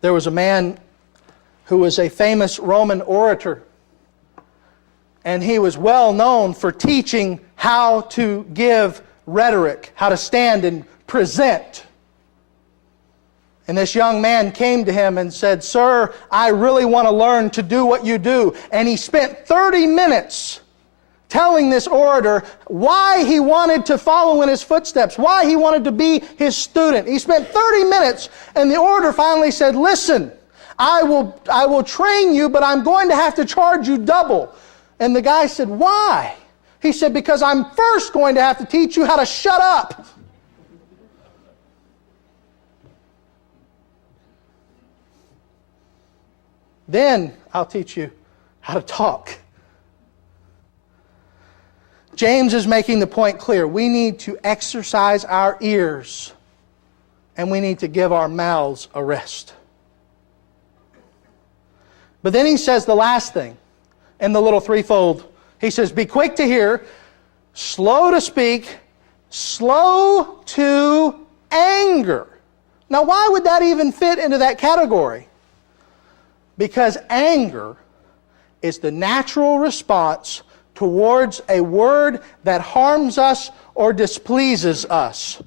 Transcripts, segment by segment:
There was a man who was a famous Roman orator, and he was well known for teaching how to give rhetoric, how to stand and present. And this young man came to him and said, "Sir, I really want to learn to do what you do." And he spent 30 minutes telling this orator why he wanted to follow in his footsteps, why he wanted to be his student. He spent 30 minutes, and the orator finally said, "Listen, I will train you, but I'm going to have to charge you double." And the guy said, "Why?" He said, "Because I'm first going to have to teach you how to shut up." Then I'll teach you how to talk. James is making the point clear. We need to exercise our ears, and we need to give our mouths a rest. But then he says the last thing in the little threefold. He says, be quick to hear, slow to speak, slow to anger. Now, why would that even fit into that category? Because anger is the natural response towards a word that harms us or displeases us.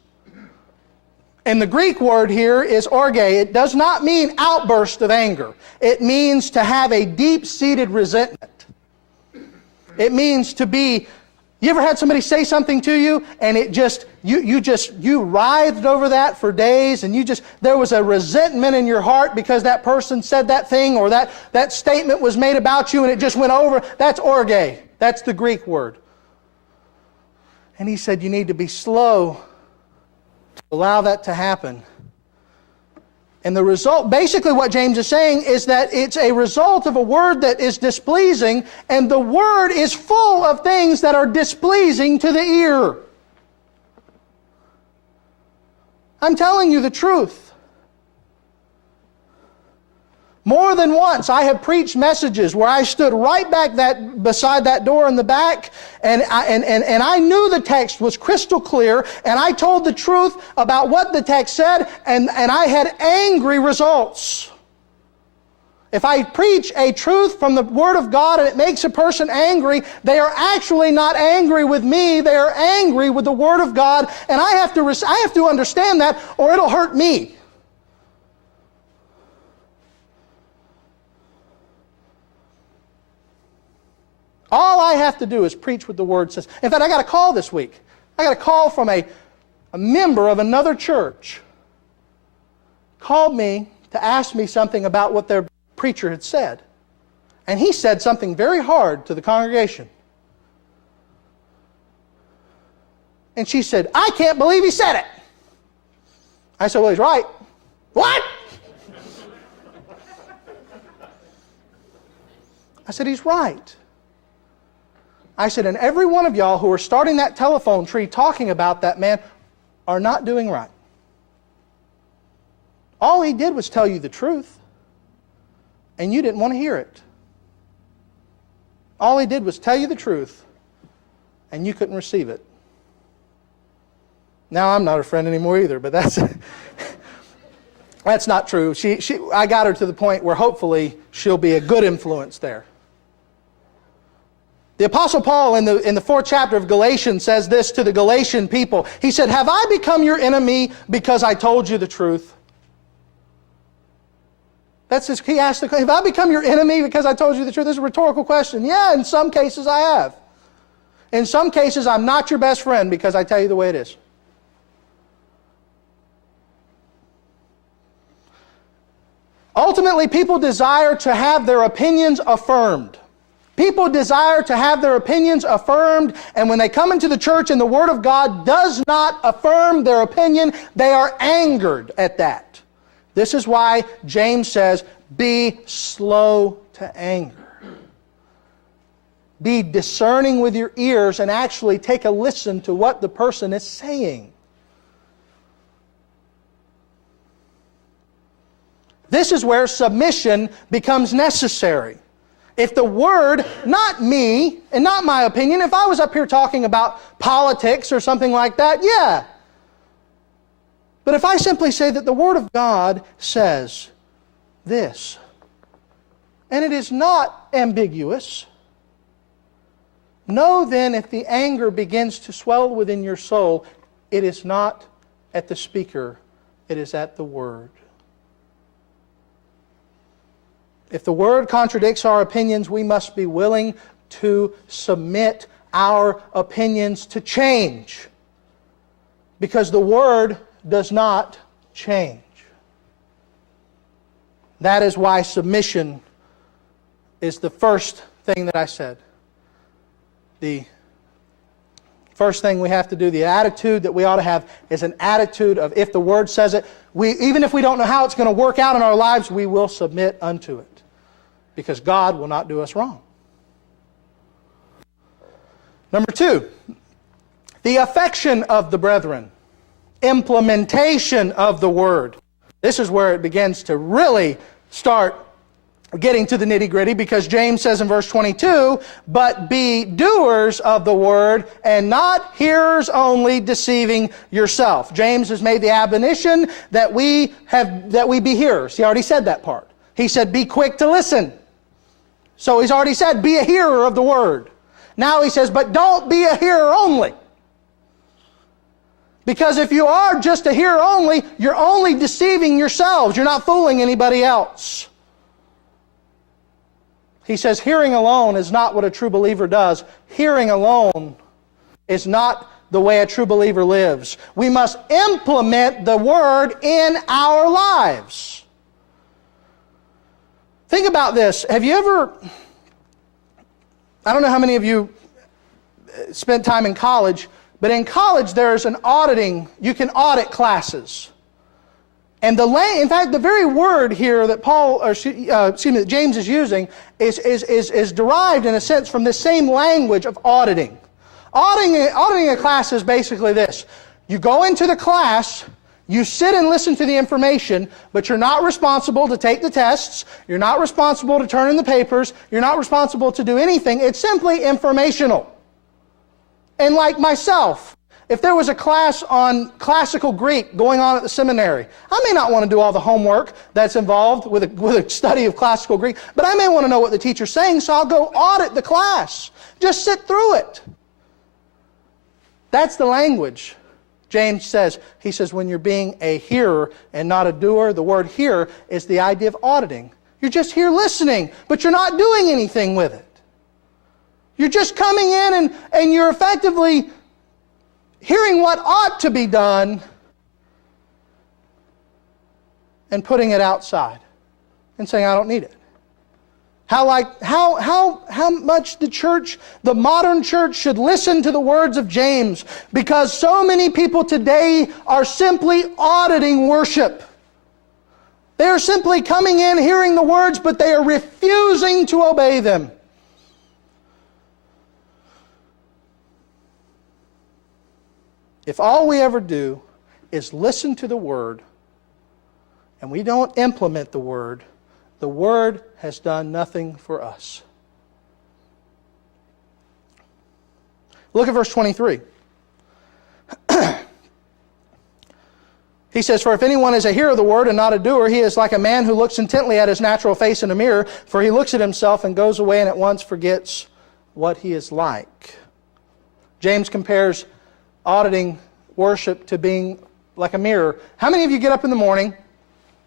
And the Greek word here is orge. It does not mean outburst of anger. It means to have a deep-seated resentment. It means to be, you ever had somebody say something to you and it just, you writhed over that for days, and there was a resentment in your heart because that person said that thing or that statement was made about you and it just went over? That's orge. That's the Greek word. And he said you need to be slow to allow that to happen. And the result, basically what James is saying is that it's a result of a word that is displeasing, and the word is full of things that are displeasing to the ear. I'm telling you the truth. More than once, I have preached messages where I stood right back beside that door in the back, and I knew the text was crystal clear, and I told the truth about what the text said, and I had angry results. If I preach a truth from the Word of God and it makes a person angry, they are actually not angry with me, they are angry with the Word of God, and I have to understand that, or it'll hurt me. All I have to do is preach what the Word says. In fact, I got a call this week. I got a call from a member of another church. Called me to ask me something about what their preacher had said. And he said something very hard to the congregation. And she said, "I can't believe he said it." I said, "Well, he's right." "What?" I said, "He's right." I said, "And every one of y'all who are starting that telephone tree talking about that man are not doing right. All he did was tell you the truth, and you didn't want to hear it. All he did was tell you the truth, and you couldn't receive it." Now, I'm not her friend anymore either, but that's not true. I got her to the point where hopefully she'll be a good influence there. The Apostle Paul in the 4th chapter of Galatians says this to the Galatian people. He said, "Have I become your enemy because I told you the truth?" He asked the question, "Have I become your enemy because I told you the truth?" This is a rhetorical question. Yeah, in some cases I have. In some cases I'm not your best friend because I tell you the way it is. Ultimately, people desire to have their opinions affirmed. People desire to have their opinions affirmed, and when they come into the church and the Word of God does not affirm their opinion, they are angered at that. This is why James says, be slow to anger. Be discerning with your ears and actually take a listen to what the person is saying. This is where submission becomes necessary. If the Word, not me, and not my opinion, if I was up here talking about politics or something like that, yeah. But if I simply say that the Word of God says, this, and it is not ambiguous. Know then, if the anger begins to swell within your soul, it is not at the speaker, it is at the word. If the word contradicts our opinions, we must be willing to submit our opinions to change, because the word does not change. That is why submission is the first thing that I said. The first thing we have to do, the attitude that we ought to have, is an attitude of, if the Word says it, even if we don't know how it's going to work out in our lives, we will submit unto it. Because God will not do us wrong. Number 2, the affection of the brethren. Implementation of the Word. This is where it begins to really start getting to the nitty-gritty, because James says in verse 22, but be doers of the word and not hearers only, deceiving yourself. James has made the admonition that we be hearers. He already said that part. He said be quick to listen. So he's already said be a hearer of the word. Now he says, but don't be a hearer only. Because if you are just a hearer only, you're only deceiving yourselves. You're not fooling anybody else. He says hearing alone is not what a true believer does. Hearing alone is not the way a true believer lives. We must implement the Word in our lives. Think about this. Have you ever, I don't know how many of you spent time in college, but in college there's an auditing, you can audit classes. And in fact, the very word here that that James is using is derived in a sense from this same language of auditing. Auditing a class is basically this. You go into the class, you sit and listen to the information, but you're not responsible to take the tests, you're not responsible to turn in the papers, you're not responsible to do anything. It's simply informational. And like myself, if there was a class on classical Greek going on at the seminary, I may not want to do all the homework that's involved with a study of classical Greek, but I may want to know what the teacher's saying, so I'll go audit the class. Just sit through it. That's the language James says. He says when you're being a hearer and not a doer, the word hearer is the idea of auditing. You're just here listening, but you're not doing anything with it. You're just coming in and you're effectively hearing what ought to be done and putting it outside and saying, I don't need it. How much the modern church should listen to the words of James, because so many people today are simply auditing worship. They are simply coming in, hearing the words, but they are refusing to obey them. If all we ever do is listen to the Word and we don't implement the Word has done nothing for us. Look at verse 23. He says, for if anyone is a hearer of the Word and not a doer, he is like a man who looks intently at his natural face in a mirror, for he looks at himself and goes away and at once forgets what he is like. James compares auditing worship to being like a mirror. How many of you get up in the morning?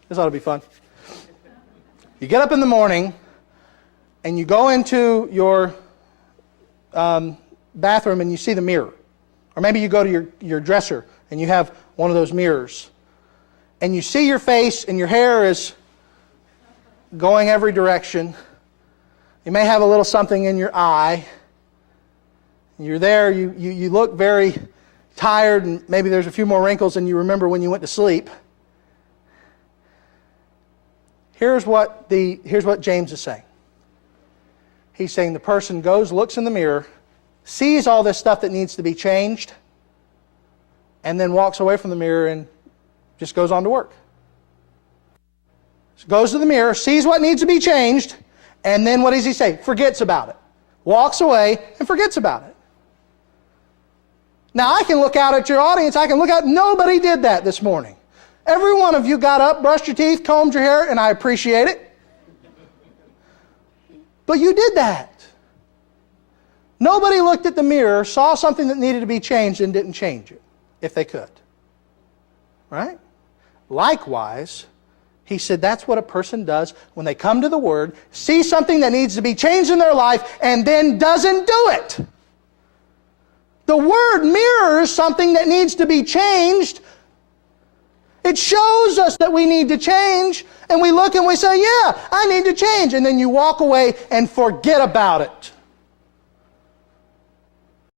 This ought to be fun. You get up in the morning and you go into your bathroom and you see the mirror. Or maybe you go to your dresser and you have one of those mirrors. And you see your face and your hair is going every direction. You may have a little something in your eye. You're there, you look very tired, and maybe there's a few more wrinkles than you remember when you went to sleep. Here's what James is saying. He's saying the person goes, looks in the mirror, sees all this stuff that needs to be changed, and then walks away from the mirror and just goes on to work. So goes to the mirror, sees what needs to be changed, and then what does he say? Forgets about it. Walks away and forgets about it. Now I can look out at your audience, I can look out, nobody did that this morning. Every one of you got up, brushed your teeth, combed your hair, and I appreciate it. But you did that. Nobody looked at the mirror, saw something that needed to be changed, and didn't change it, if they could. Right? Likewise, he said that's what a person does when they come to the Word, see something that needs to be changed in their life, and then doesn't do it. The Word mirrors something that needs to be changed. It shows us that we need to change, and we look and we say, yeah, I need to change. And then you walk away and forget about it.